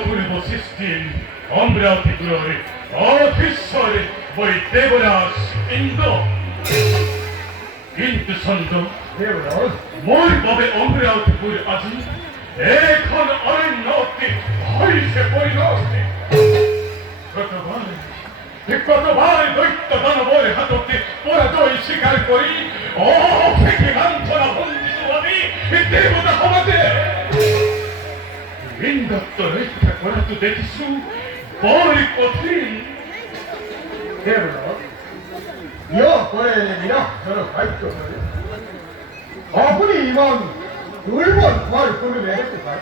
অপূর্ব সৃষ্টির অমরাবতীপুরের অধীশ্বর বই দেবরাজ ইন্দ্র। কিন্তু সন্দ দেবরাজ মোর বাবে অমরাবতীপুর আজি এখন অরণ্য হইছে পরিণতে। কতবার দৈত্য দানবের হাততে পরাজয় স্বীকার করি অপেক্ষে লাঞ্ছনা বন্দিত আমি দেবতা হবাতে ইন্দ্রত্ব রক্ষা করা তো দেখিছু বড় কঠিন। দেবরাজ ইয়া করে নিরাক্ষর সাহিত্য করে আপনি ইমান দুর্বল ভয় করে লেগেছে ভাই।